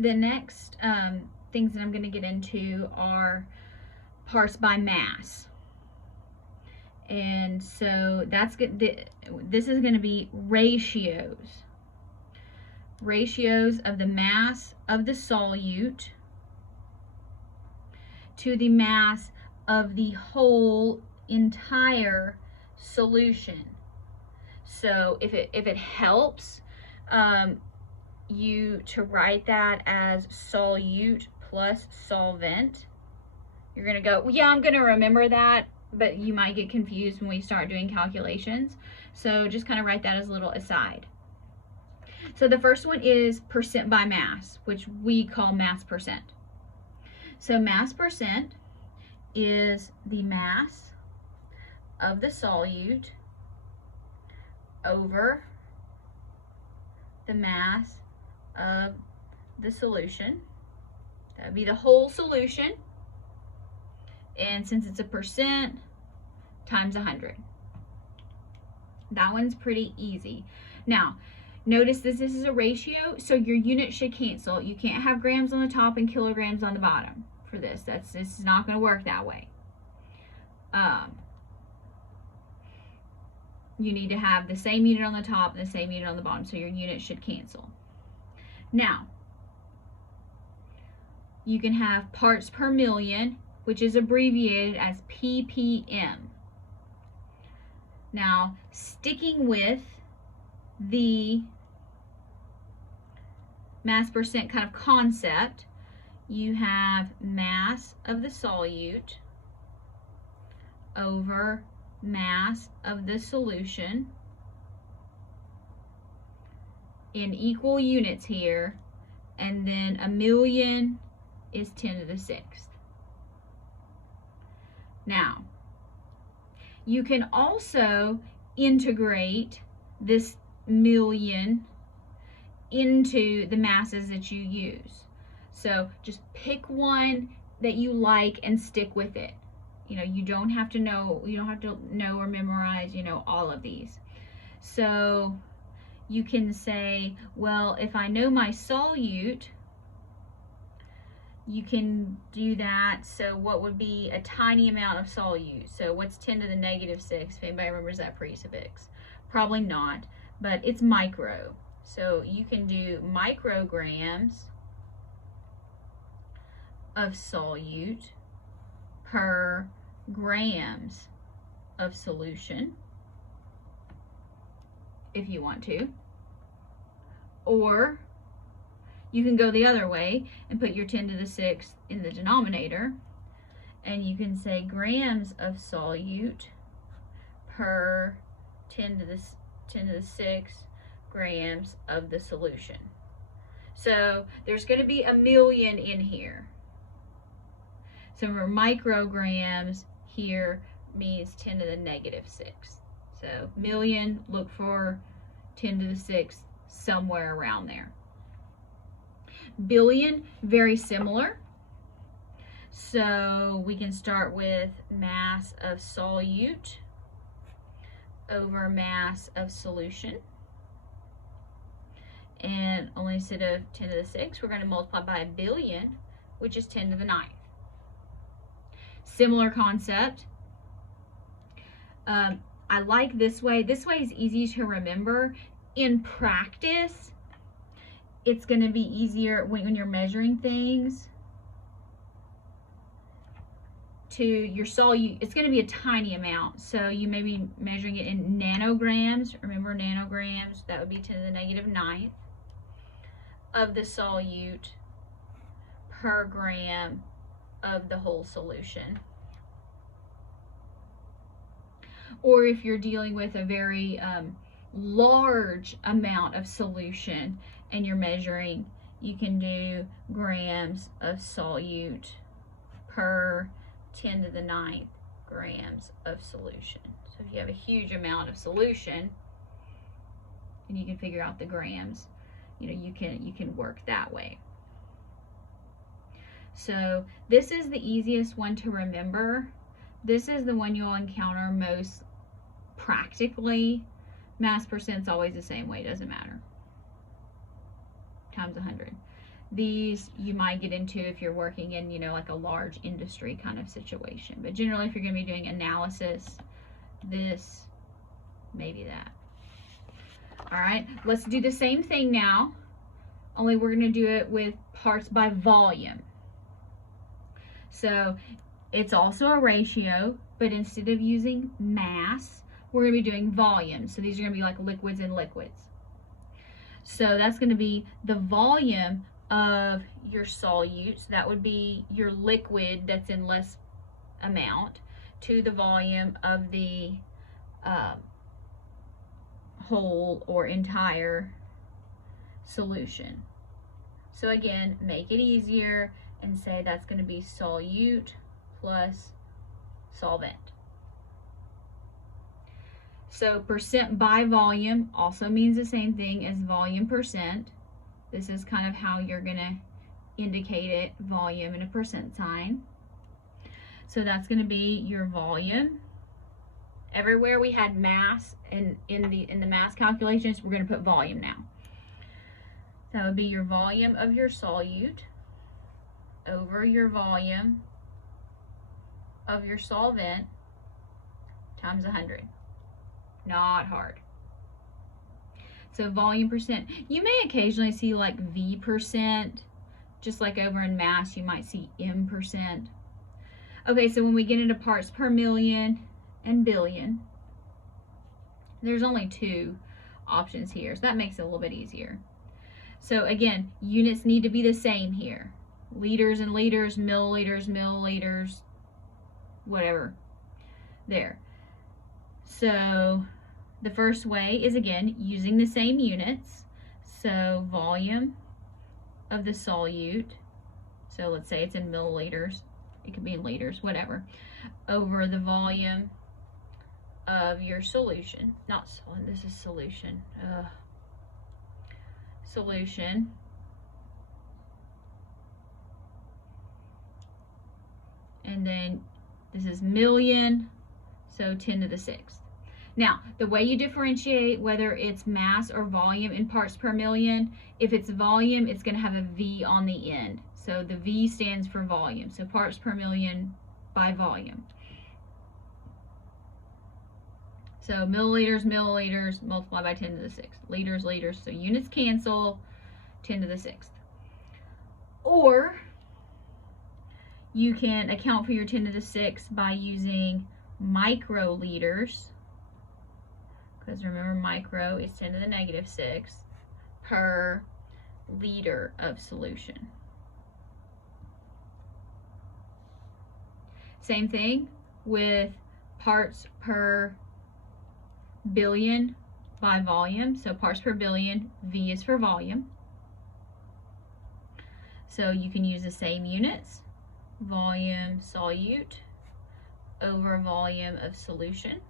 The next things that I'm going to get into are parts by mass. And so that's good. This is going to be ratios. Ratios of the mass of the solute to the mass of the whole entire solution. So if it helps you to write that as solute plus solvent, you're going to go, well, yeah, I'm going to remember that, but you might get confused when we start doing calculations. So just kind of write that as a little aside. So the first one is percent by mass, which we call mass percent. So mass percent is the mass of the solute over the mass of the solution. That would be the whole solution. And since it's a percent, times 100. That one's pretty easy. Now, notice this is a ratio, so your units should cancel. You can't have grams on the top and kilograms on the bottom for this. This is not going to work that way. You need to have the same unit on the top and the same unit on the bottom, so your units should cancel. Now, you can have parts per million, which is abbreviated as ppm. Now, sticking with the mass percent kind of concept, you have mass of the solute over mass of the solution in equal units here, and then a million is 10 to the 6th. Now, you can also integrate this million into the masses that you use. So just pick one that you like and stick with it. You know, you don't have to know or memorize, all of these. So you can say, well, if I know my solute, you can do that. So what would be a tiny amount of solute? So what's 10 to the negative 6? If anybody remembers that prefix. Probably not, but it's micro. So you can do micrograms of solute per grams of solution if you want to. Or you can go the other way and put your 10 to the 6th in the denominator, and you can say grams of solute per 10 to the 6th grams of the solution. So there's going to be a million in here. So remember, micrograms here means 10 to the negative 6th. So million, look for 10 to the 6th, somewhere around there. Billion, very similar. So we can start with mass of solute over mass of solution. And only instead of 10 to the 6th, we're going to multiply by a billion, which is 10 to the 9th. Similar concept. I like this way. This way is easy to remember. In practice, it's going to be easier when you're measuring things to your solute. It's going to be a tiny amount. So you may be measuring it in nanograms. Remember nanograms, that would be 10 to the negative 9th of the solute per gram of the whole solution. Or if you're dealing with a very large amount of solution and you're measuring, you can do grams of solute per 10 to the 9th grams of solution. So if you have a huge amount of solution and you can figure out the grams, you can work that way. So this is the easiest one to remember. This is the one you'll encounter most practically. Mass percent's always the same way, doesn't matter. Times 100. These you might get into if you're working in, like a large industry kind of situation. But generally, if you're going to be doing analysis, this, maybe that. All right, let's do the same thing now, only we're going to do it with parts by volume. So it's also a ratio, but instead of using mass, we're going to be doing volume. So these are going to be like liquids and liquids. So that's going to be the volume of your solute, so that would be your liquid that's in less amount, to the volume of the whole or entire solution. So again, make it easier and say that's going to be solute plus solvent. So percent by volume also means the same thing as volume percent. This is kind of how you're going to indicate it, volume and a percent sign. So that's going to be your volume. Everywhere we had mass in the mass calculations, we're going to put volume now. That would be your volume of your solute over your volume of your solvent times 100. Not hard. So volume percent. You may occasionally see like V percent, just like over in mass you might see M percent. Okay, so when we get into parts per million and billion, there's only 2 options here, so that makes it a little bit easier. So again, units need to be the same here. Liters and liters, milliliters, milliliters, whatever. There. So the first way is, again, using the same units. So volume of the solute, so let's say it's in milliliters, it could be in liters, whatever, over the volume of your solution. Not solid, this is solution. Solution. And then this is million, so 10 to the 6th. Now, the way you differentiate whether it's mass or volume in parts per million, if it's volume, it's going to have a V on the end. So the V stands for volume. So parts per million by volume. So milliliters, milliliters, multiply by 10 to the 6th. Liters, liters. So units cancel, 10 to the 6th. Or you can account for your 10 to the 6th by using microliters. Because remember, micro is 10 to the negative 6 per liter of solution. Same thing with parts per billion by volume. So parts per billion, V is for volume. So you can use the same units, volume solute over volume of solution.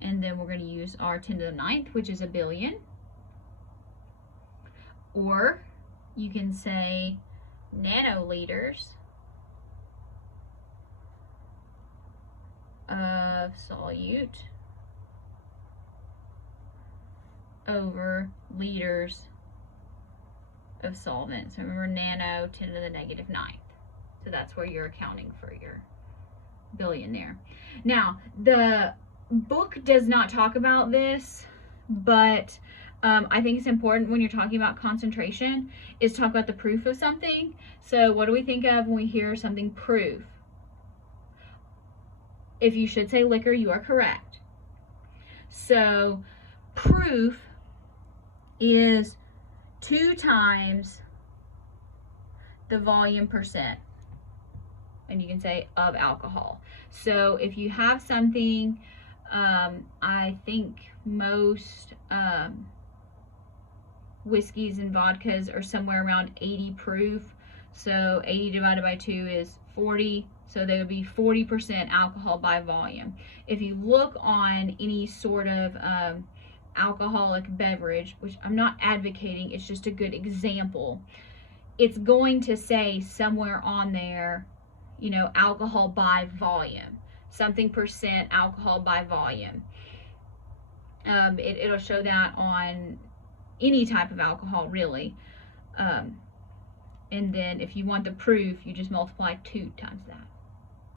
And then we're going to use our 10 to the 9th, which is a billion. Or you can say nanoliters of solute over liters of solvent. So remember, nano, 10 to the negative 9th. So that's where you're accounting for your billion there. Now, the book does not talk about this, but I think it's important when you're talking about concentration is talk about the proof of something. So what do we think of when we hear something proof? If you should say liquor, you are correct. So proof is 2 times the volume percent. And you can say of alcohol. So if you have something, I think most whiskeys and vodkas are somewhere around 80 proof. So 80 divided by 2 is 40. So they would be 40% alcohol by volume. If you look on any sort of alcoholic beverage, which I'm not advocating, it's just a good example, it's going to say somewhere on there, you know, alcohol by volume, something percent alcohol by volume. It'll show that on any type of alcohol really. And then if you want the proof, you just multiply 2 times that.